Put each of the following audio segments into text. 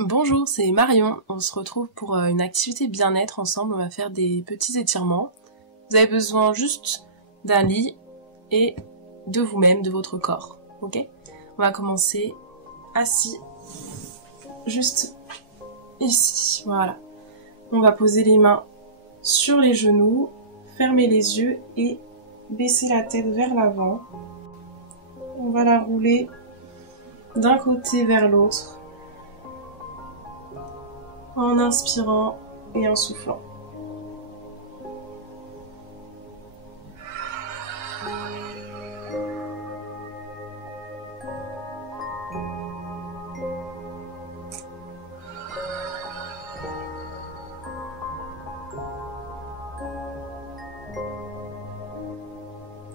Bonjour, c'est Marion. On se retrouve pour une activité bien-être ensemble. On va faire des petits étirements. Vous avez besoin juste d'un lit et de vous-même, de votre corps. Ok? On va commencer assis, juste ici. Voilà. On va poser les mains sur les genoux, fermer les yeux et baisser la tête vers l'avant. On va la rouler d'un côté vers l'autre, en inspirant et en soufflant.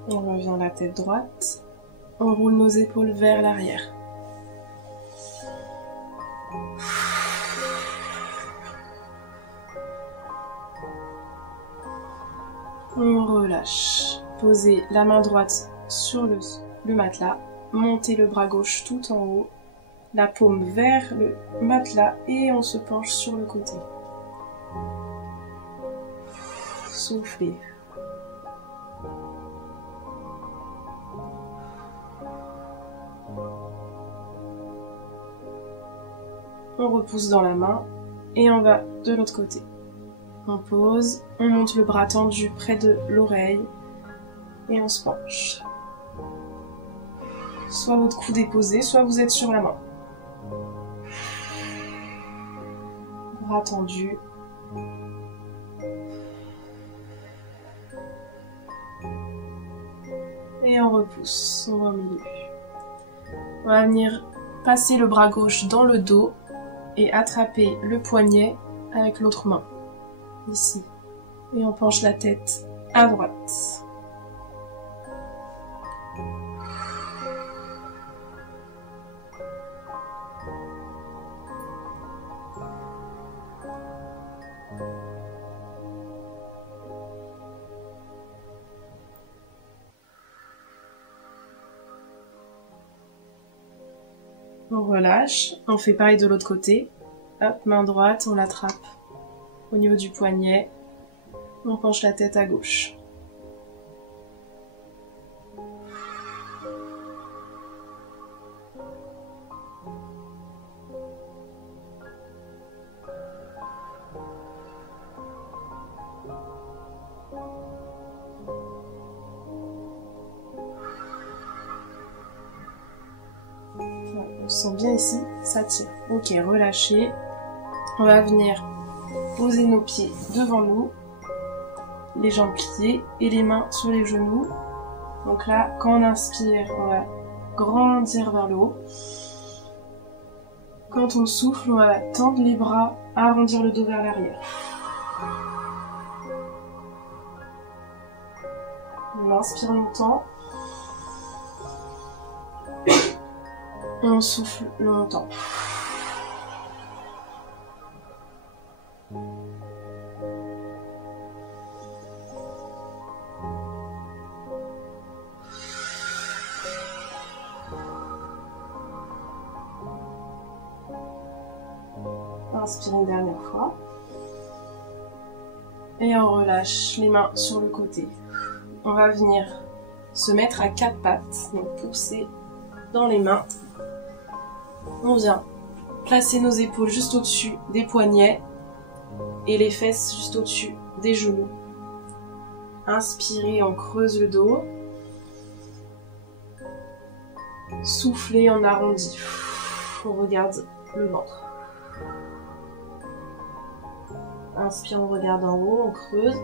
On revient la tête droite, on roule nos épaules vers l'arrière. On relâche. Posez la main droite sur le matelas, montez le bras gauche tout en haut, la paume vers le matelas et on se penche sur le côté. Soufflez. On repousse dans la main et on va de l'autre côté. On pose, on monte le bras tendu près de l'oreille et on se penche. Soit votre coude est posé, soit vous êtes sur la main. Bras tendu. Et on repousse, on va au milieu. On va venir passer le bras gauche dans le dos et attraper le poignet avec l'autre main. Ici. Et on penche la tête à droite. On relâche, on fait pareil de l'autre côté. Hop, main droite, on l'attrape au niveau du poignet. On penche la tête à gauche. On se sent bien ici, ça tient. Ok, relâchez. On va venir poser nos pieds devant nous, les jambes pliées et les mains sur les genoux. Donc là, quand on inspire, on va grandir vers le haut. Quand on souffle, on va tendre les bras, arrondir le dos vers l'arrière. On inspire longtemps. Et on souffle longtemps. Inspire une dernière fois. Et on relâche les mains sur le côté. On va venir se mettre à quatre pattes, donc pousser dans les mains. On vient placer nos épaules juste au-dessus des poignets et les fesses juste au-dessus des genoux. Inspirez, on creuse le dos. Soufflez, on arrondit. On regarde le ventre. Inspire, on regarde en haut, on creuse.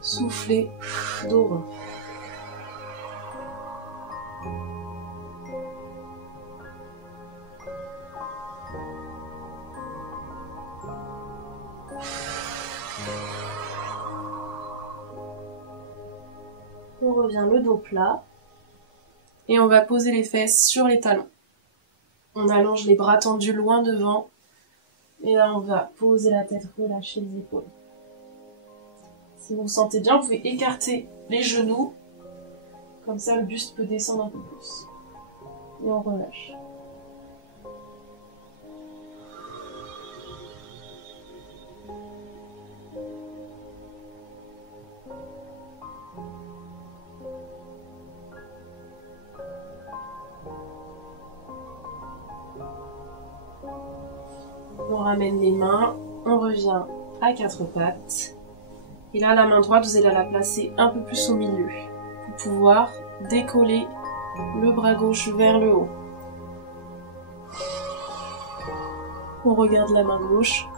Soufflez, dos rond. On revient le dos plat et on va poser les fesses sur les talons. On allonge les bras tendus loin devant et là on va poser la tête, relâcher les épaules. Si vous vous sentez bien, vous pouvez écarter les genoux, comme ça le buste peut descendre un peu plus. Et on relâche. On ramène les mains, on revient à quatre pattes. Et là, la main droite, vous allez la placer un peu plus au milieu pour pouvoir décoller le bras gauche vers le haut. On regarde la main gauche.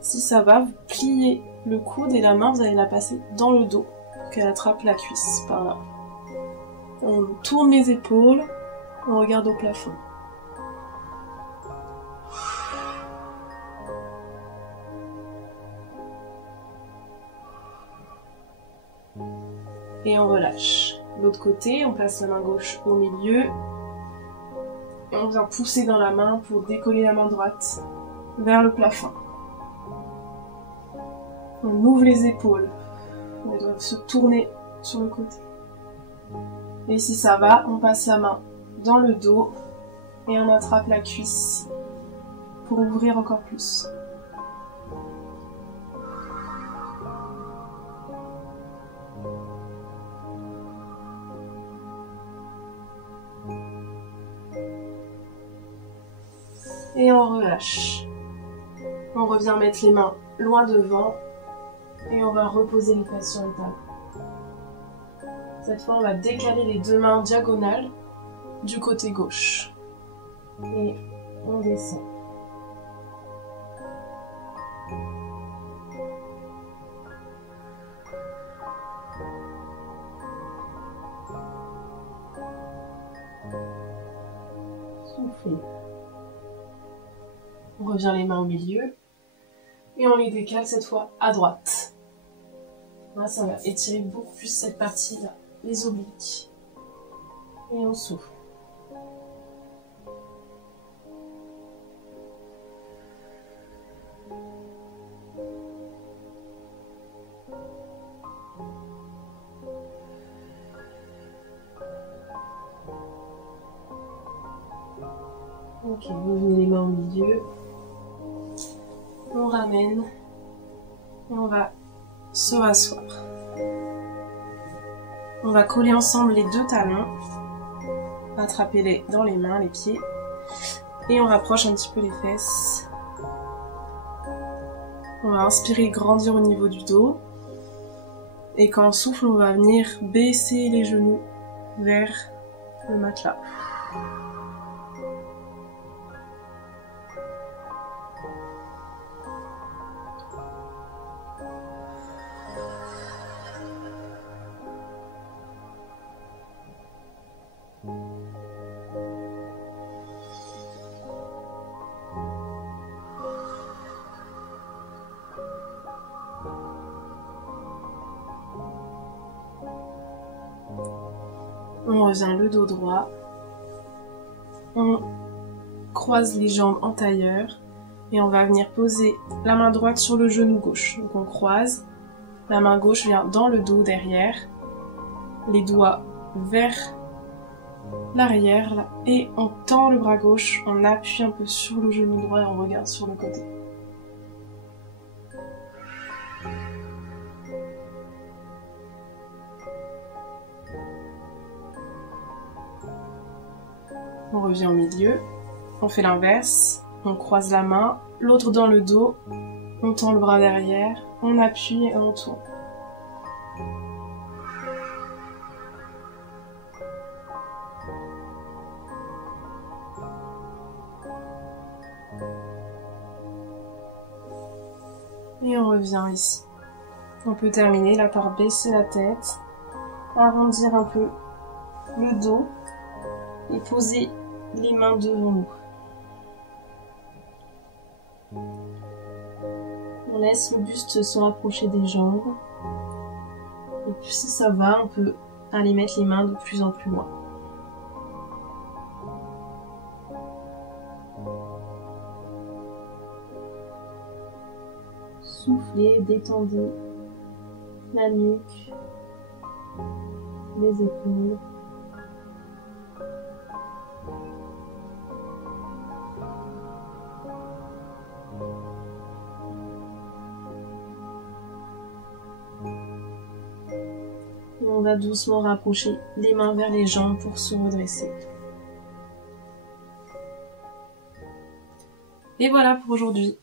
Si ça va, vous pliez le coude et la main, vous allez la passer dans le dos pour qu'elle attrape la cuisse par là. On tourne les épaules, on regarde au plafond. Et on relâche. L'autre côté, on place la main gauche au milieu. Et on vient pousser dans la main pour décoller la main droite vers le plafond. On ouvre les épaules. Elles doivent se tourner sur le côté. Et si ça va, on passe la main dans le dos et on attrape la cuisse pour ouvrir encore plus. Et on relâche. On revient mettre les mains loin devant et on va reposer les fesses sur le talon. Cette fois, on va décaler les deux mains diagonales du côté gauche. Et on descend. Soufflez. On revient les mains au milieu et on les décale cette fois à droite. Là, ça va étirer beaucoup plus cette partie-là, les obliques. Et on souffle. Ok, vous venez les mains au milieu. On ramène. Et on va se rasseoir. On va coller ensemble les deux talons. Attrapez-les dans les mains, les pieds. Et on rapproche un petit peu les fesses. On va inspirer, grandir au niveau du dos. Et quand on souffle, on va venir baisser les genoux vers le matelas. On revient le dos droit. On croise les jambes en tailleur. Et on va venir poser la main droite sur le genou gauche. Donc on croise. La main gauche vient dans le dos derrière. Les doigts vers l'arrière. Là. Et on tend le bras gauche. On appuie un peu sur le genou droit et on regarde sur le côté. On revient au milieu, on fait l'inverse, on croise la main, l'autre dans le dos, on tend le bras derrière, on appuie et on tourne. Et on revient ici. On peut terminer là par baisser la tête, arrondir un peu le dos et poser les mains devant nous. On laisse le buste se rapprocher des jambes. Et puis si ça va, on peut aller mettre les mains de plus en plus loin. Soufflez, détendez la nuque, les épaules. Et on va doucement rapprocher les mains vers les jambes pour se redresser. Et voilà pour aujourd'hui.